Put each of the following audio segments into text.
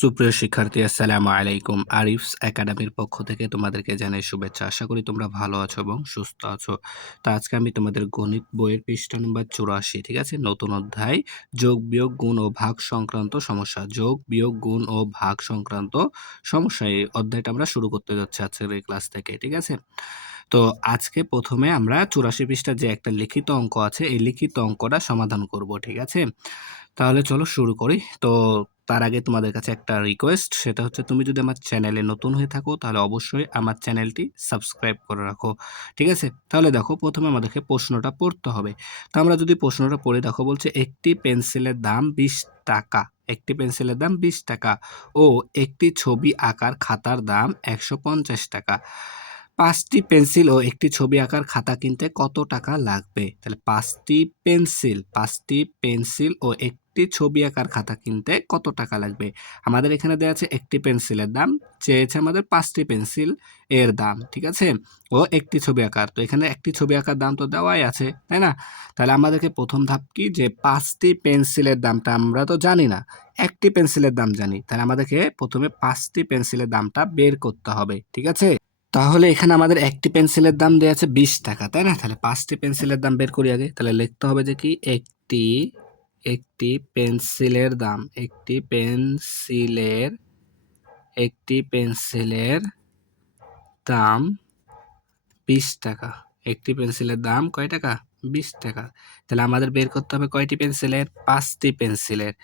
সুপ্রিয় শিক্ষার্থী, আসসালামু আলাইকুম। আরিফস একাডেমির পক্ষ থেকে তোমাদেরকে জানাই শুভেচ্ছা। আশা করি তোমরা ভালো আছো এবং সুস্থ আছো। তো আজকে আমি তোমাদের গণিত বইয়ের পৃষ্ঠা নম্বর 84, ঠিক আছে? নতুন অধ্যায় যোগ, বিয়োগ, গুণ ও ভাগ সংক্রান্ত সমস্যা। যোগ, বিয়োগ, গুণ ও ভাগ সংক্রান্ত সমস্যা, এই অধ্যায়টা আমরা শুরু করতে যাচ্ছি আজকের এই ক্লাস থেকে, ঠিক আছে? তো আজকে প্রথমে আমরা 84 পৃষ্ঠার যে একটা লিখিত অঙ্ক আছে, এই লিখিত অঙ্কটা সমাধান করব, ঠিক আছে? তাহলে চলো শুরু করি। তো তার আগে তোমাদের কাছে একটা রিকোয়েস্ট, সেটা হচ্ছে তুমি যদি আমার চ্যানেলে নতুন হয়ে থাকো তাহলে অবশ্যই আমার চ্যানেলটি সাবস্ক্রাইব করে রাখো, ঠিক আছে? তাহলে দেখো, প্রথমে আমাদেরকে প্রশ্নটা পড়তে হবে। তো আমরা যদি প্রশ্নটা পড়ি, দেখো বলছে একটি পেন্সিলের দাম 20 টাকা। একটি পেন্সিলের দাম 20 টাকা ও একটি ছবি আঁকার খাতার দাম 150 টাকা। 5টি পেন্সিল ও একটি ছবি আঁকার খাতা কিনতে কত টাকা লাগবে? তাহলে 5টি পেন্সিল ও একটি ছবি আঁকার খাতা কিনতে কত টাকা লাগবে? আমাদের এখানে দেওয়া আছে একটি পেন্সিলের দাম, চেয়েছে আমাদের 5টি পেন্সিল এর দাম, ঠিক আছে? ও একটি ছবি আঁকার, তো এখানে একটি ছবি আঁকার দাম তো দেওয়াই আছে, তাই না? তাহলে আমাদেরকে প্রথম ধাপ কি, যে 5টি পেন্সিলের দামটা আমরা তো জানি না, একটি পেন্সিলের দাম জানি। তাহলে আমাদেরকে প্রথমে 5টি পেন্সিলের দামটা বের করতে হবে, ঠিক আছে? তাহলে এখানে আমাদের একটি পেন্সিলের দাম দেওয়া আছে 20 টাকা, তাই না? তাহলে 5টি পেন্সিলের দাম বের করি আগে। তাহলে লিখতে হবে যে কি, একটি পেন্সিলের দাম, একটি পেন্সিলের দাম 20 টাকা। একটি পেন্সিলের দাম কয় টাকা? 20 টাকা। তাহলে আমাদের বের করতে হবে কয়টি পেন্সিলের? 5টি পেন্সিলের।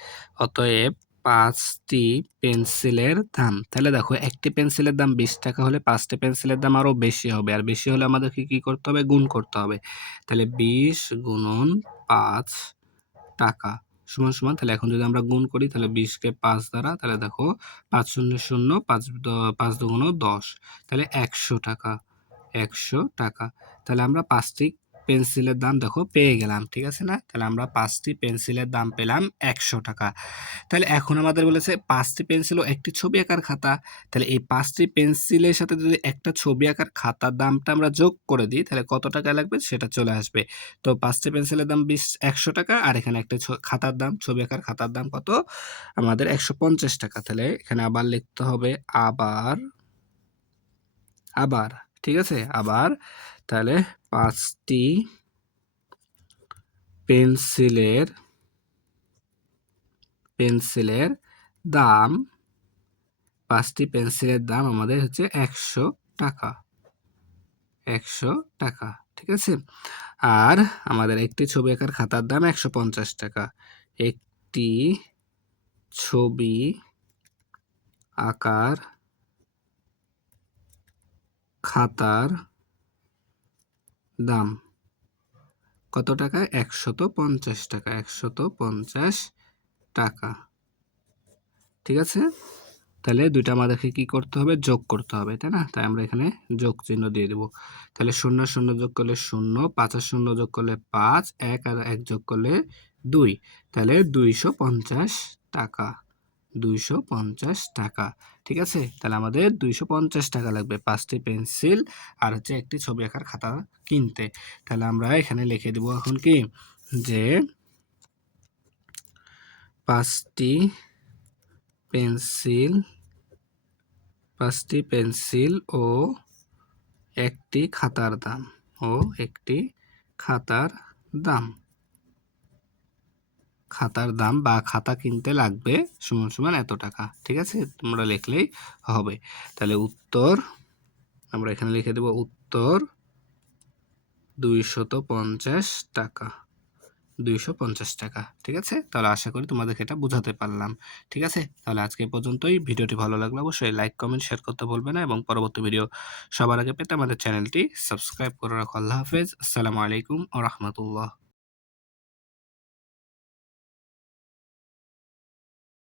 অতএব 5টি পেন্সিলের দাম। তাহলে দেখো, একটি পেন্সিলের দাম 20 টাকা হলে 5টি পেন্সিলের দাম আরো বেশি হবে, আর বেশি হলে আমাদেরকে কি করতে হবে? গুণ করতে হবে। তাহলে 20 গুণন 5 টাকা সমান সমান, তাহলে এখন যদি আমরা গুণ করি, তাহলে 20 কে 5 দ্বারা, তাহলে দেখো 5 শূন্য শূন্য, 5 দুগুণ 10, তাহলে 100 টাকা। 100 টাকা। তাহলে আমরা 5টি পেন্সিলের দাম দেখো পেয়ে গেলাম, ঠিক আছে না? তাহলে আমরা 5টি পেন্সিলের দাম পেলাম 100 টাকা। তাহলে এখন আমাদের বলেছে 5টি পেন্সিল ও একটি ছবি আঁকার খাতা। তাহলে এই 5টি পেন্সিলের সাথে যদি একটা ছবি আঁকার খাতার দামটা আমরা যোগ করে দিই, তাহলে কত টাকা লাগবে সেটা চলে আসবে। তো 5টি পেন্সিলের দাম 100 টাকা, আর এখানে একটা খাতার দাম, ছবি আঁকার খাতার দাম কত? আমাদের 150 টাকা। তাহলে এখানে আবার লিখতে হবে আবার, ঠিক আছে? আবার, তাহলে 5টি পেন্সিলের দাম, 5টি পেন্সিলের দাম আমাদের হচ্ছে 100 টাকা। 100 টাকা, ঠিক আছে? আর আমাদের একটি ছবি আঁকার খাতার দাম 150 টাকা। একটি ছবি আঁকার খাতার দাম কত টাকা? 150 টাকা। 150 টাকা, ঠিক আছে? তাহলে দুইটা আমাদেরকে কি করতে হবে? যোগ করতে হবে, তাই না? তাই আমরা এখানে যোগ চিহ্ন দিয়ে দেব। তাহলে 0 আর 0 যোগ করলে 0, 5 আর 0 যোগ করলে 5, 1 আর 1 যোগ করলে 2, তাহলে 250 টাকা। 250 টাকা, ঠিক আছে? তাহলে আমাদের 250 টাকা লাগবে 5টি পেন্সিল আর হচ্ছে একটি ছবি আঁকার খাতা কিনতে। তাহলে আমরা এখানে লিখে দেব এখন কি, যে 5টি পেন্সিল ও একটি খাতার দাম, খাতার দাম বা খাতা কিনতে লাগবে সমান সমান এত টাকা, ঠিক আছে? তোমরা লিখলেই হবে। তাহলে উত্তর আমরা এখানে লিখে দেব, উত্তর 250 টাকা। 250 টাকা, ঠিক আছে? তাহলে আশা করি তোমাদেরকে এটা বোঝাতে পারলাম, ঠিক আছে? তাহলে আজকে এই পর্যন্তই। ভিডিওটি ভালো লাগলে অবশ্যই লাইক, কমেন্ট, শেয়ার করতে ভুলবে না, এবং পরবর্তী ভিডিও সবার আগে পেতে আমাদের চ্যানেলটি সাবস্ক্রাইব করে রাখো। আল্লাহ হাফেজ। আসসালামু আলাইকুম ওয়া রাহমাতুল্লাহ।